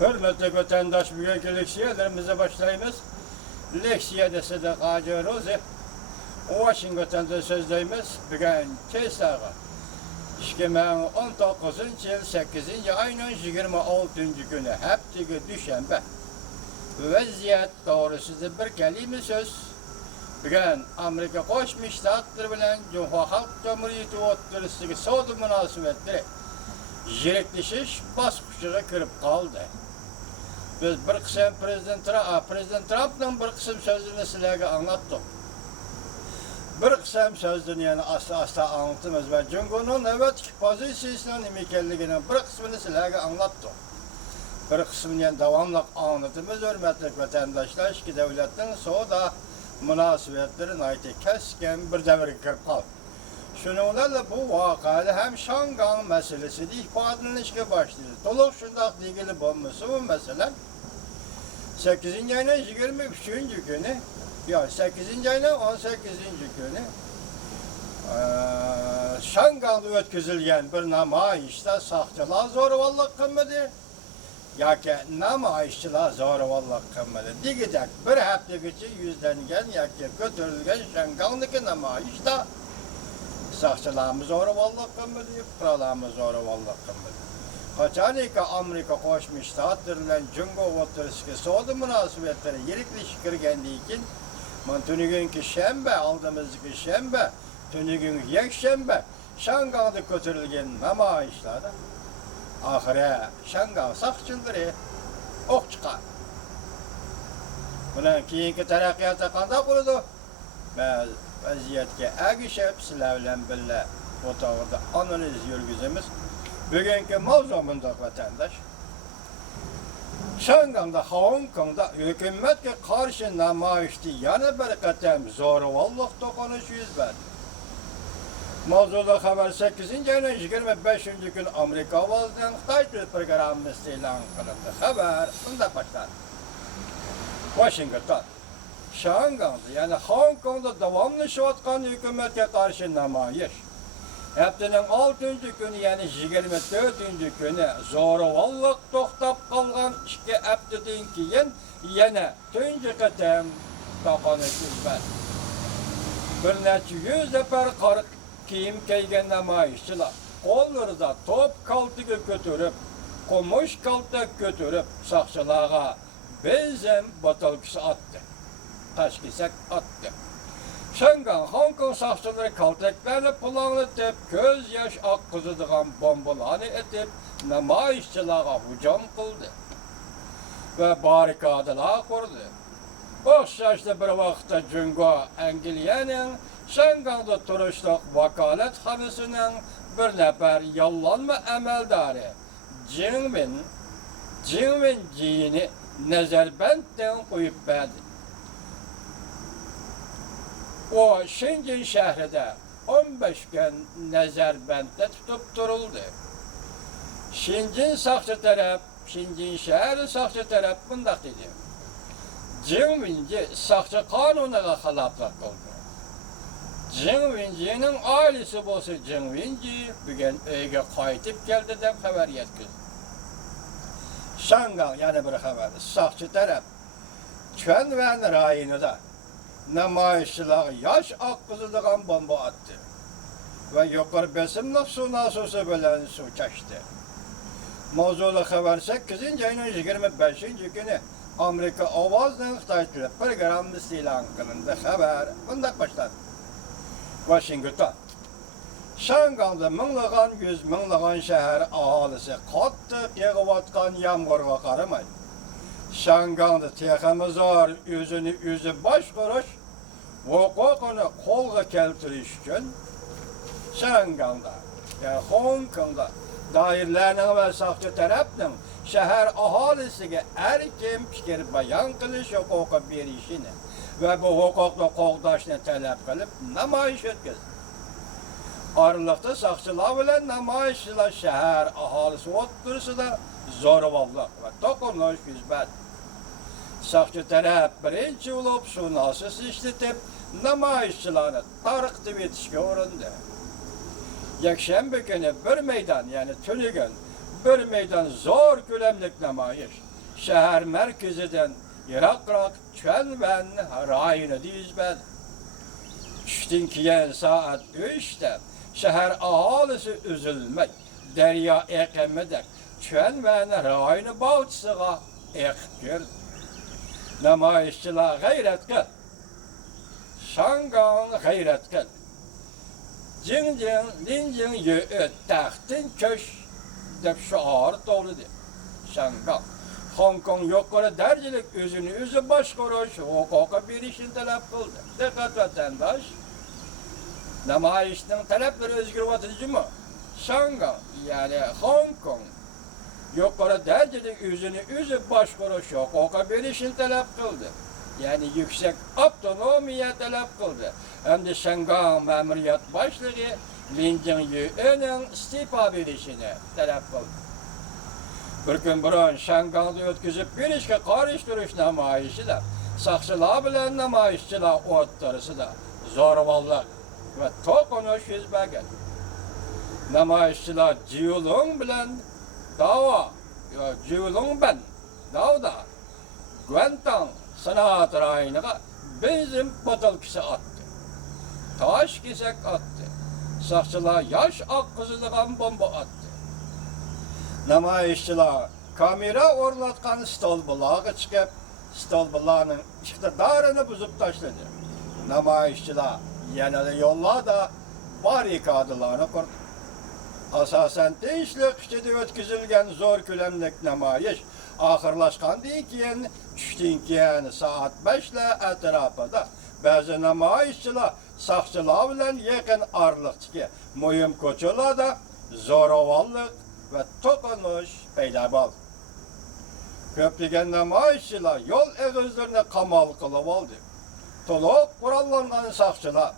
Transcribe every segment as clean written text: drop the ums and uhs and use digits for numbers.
Hürmetli vatandaş büyük leksiyelerimize başlayımız. Leksiye dese de kacıyoruz. Washington'da sözleyimiz. Bugün kesağı. 2019 yıl 8. ayının 26. günü heptiki düşenbe. Vaziyet doğrusudur bir kelime söz. Bugün Amerika Koşmuş Ştatları bilen Cumhuriyet Halk Cumhuriyeti oturusundaki soğudu münasebetleri jirikleşiş baskıçıga kirip kaldı. Biz bir kısım Prezident Trump'ın bir kısım sözlerini sizlerge anlattık. Bir kısım sözlerini yani asla anlattığımız ve Cumhur'un evet pozisyonunun imikelliğinin bir kısmını sizlerge anlattık. Bir kısmını yani devamlı anlattığımız hürmetli vatandaşlar iki devletin soğuda münasebetlerin ayti kesken bir devre kirip kaldı. Şununla bu vakada hem Şangan meselesi de ifadelenişe başladı. Doluk şundak ilgili bulması bu mesele 8. ayının 23. günü ya 8. ayının 18. günü Şangan'da ötküzülgen bir namayişte sahteler zorvallık kılmadı. Ya ki namayişçiler zorvallık kılmadı. Digidek bir hafta geçi yüzlengen ya ki götürülgen Şangan'daki namayişte saççılarımız zorvallık kılmadı, kralarımız zorvallık kılmadı. Kaçanika Amerika Koşmuş Ştatları'ndan Cumhur oturusundaki soğudu münasebetleri yirikleşik kirgendiği için tünügünkü şembe, aldığımızdaki şembe, tünügünkü yekşembe, Şangan'da götürülgen namayişlerde ahire Şangan sakçıldırı ok çıkar. Bunun keyinki terakkiyata kandak oldu. Vaziyetke ergişip sizlerle birlikte otağında analiz yürgüzümüz. Bugünkü mevzumunda vatandaş Şangan'da, Hong Kong'da hükümetke karşı namayişti yana bir katem zorvallık dokunuş yüz verdi. Mevzuda haber 8. ayının 25. gün Amerika Havası'nın Xitay programımız ilan kılındı. Haber bunda başladı. Washington. Şangan'da yani Hong Kong'da devamlı şuatkan hükümete karşı namayış. Haftanın 6. günü yani 24. günü zorvallık toktap kalgan iki haftadan keyin yana tuncu qatam toqanışlar. Bir neçe yüz nefer qarıq kiyim kiygan namayişçilar qo'llarida top kaltıgı götürüp, kumuş kaltak götürüp saqchilarga benzin botalkisi attı. Taşkisak attı. Şangan, Hong Kong saqchiları kaltaklarını planlatıp, göz yaş akkızıdığan bombalarını etip, namayişçilarga hücum kıldı. Ve barikadalar kurdu. O'xshashli bir vaqtda Jungo Angliyaning Şangan'da turishliq vakolatxonasining bir nafar yollanma amaldori Jingmin Ji'ni nazarbanddan qo'yib berdi. O Shenzhen shahrida 15 gün nazarbandda tutib turildi. Shenzhen soqchi taraf, Shenzhen shahri soqchi taraf bundoq dedi. Jingminji soqchi qonuniga xiloflik qildi. Jingminjining oilasi bo'lsa Jingminji bugun uyga qaytib keldi deb xabar yetkazdi. Şangan yana bir xabar. Soqchi taraf Chuanwan rayonida namoyishchilar yosh oqqizadigan bomba atdi va yuqori besimli suv nasosi bilan suv chashdi. Mavzuli xabar 8. ayının 25. günü Amerika Ovozning Xitoy tili programmasi e'lon qilindi. Xabar bunday başladı. Washington. Şangan'da minglagan, yüz minglagan shahar aholisi qattiq yog'ayotgan yomg'irga qaramay, Şangan'da texamizor o'zini o'zi boshqarish huquqini qo'lga keltirish uchun Şangan'da, yani Hong Kong'da doirlarning va soqchi tarafning shahar aholisiga erkin fikr bayon qilish huquqi berishini va bu huquqni qo'g'dashni talab qilib namoyish o'tkazdi. Aralıqda soqchilar bilan namoyishchilar shahar aholisi o'rtasida zo'ravonlik va to'qinish yuz berdi. Soqchi taraf birinchi bo'lib shu nasos ishlatib namoyishchilarni tarqitib etishga urindi. Yakshanba günü bir meydan yani tünügün bir meydan zor kölemlik namayış. Şehir merkeziden yirakrak Çönven rayını dizbedi. Düştün kiyen saat 3'te şehir ahalisi üzülmek, derya ekemedek Çönven rayını bağçısıga ekip girdi. Namayışçılar gayret kıl, şangan gayret kıl. Cing cing, din cing yöğüt, tahtın köş, dep şuar dolu de. Şangan. Hong Kong yukarı dercilik özü başkuruş, hukuka bir işin talep kıldı. Dikkat vatandaş. Namayışının talepleri özgür vatıcı mı? Şangan, yani Hong Kong yukarı dercilik özü başkuruş, hukuka bir işin talep kıldı. Yani yüksek otonomiye talep kıldı. Hem de Şangan memuriyet başlığı Lin Jingyu'nun istifa verişini talep kıldı. Bir gün burun Şangan'da ötküzüp bir işe karıştırış namayışı da, saksılar bilen namayışçılar otlarısı da zorballık ve tokunuş yüzbegen. Namayışçılar Ciyulun bilen dava, Ciyulun ben davda, Guantang sanat rayınıga benzin botulkisi attı. Taş kesek attı. Saksılar yaş ak kızılıgan bomba attı. Namayışçılar kamera orlatkan stolbulağı çıkıp stolbulağının iktidarını buzup taşladı. Namayışçılar yeni yollarda barikadılarını kurdu. Asasen değişlik içinde ötküzülgen zor külemlik namayış ahırlaşkan deyken düştünken saat 5'le etrafında bazı namayışçılar saksılar bilen yakın arlıkçı mühim koçularda zoravallık ve tokunuş peyda buldu. Köplügen namayışçılar yol eğizlerine kamal kılıp oldu. Toluk kurallangan sakçılar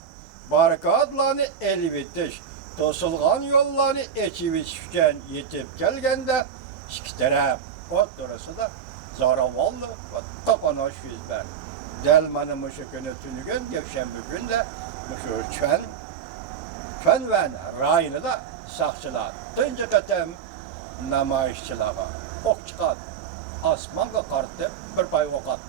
barikadlarını elbettiş, tosulgan yollarını eçivişken yetip gelgende iki taraf oturası da zoravallı ve tokunuş yüz verdi. Delmanı muşu günü tünügün, gevşembi günde muşu Çönven rayını da sakçılar tınca katem namayışçılara ok çıkardı. Asmanga kartı bir pay ok attı.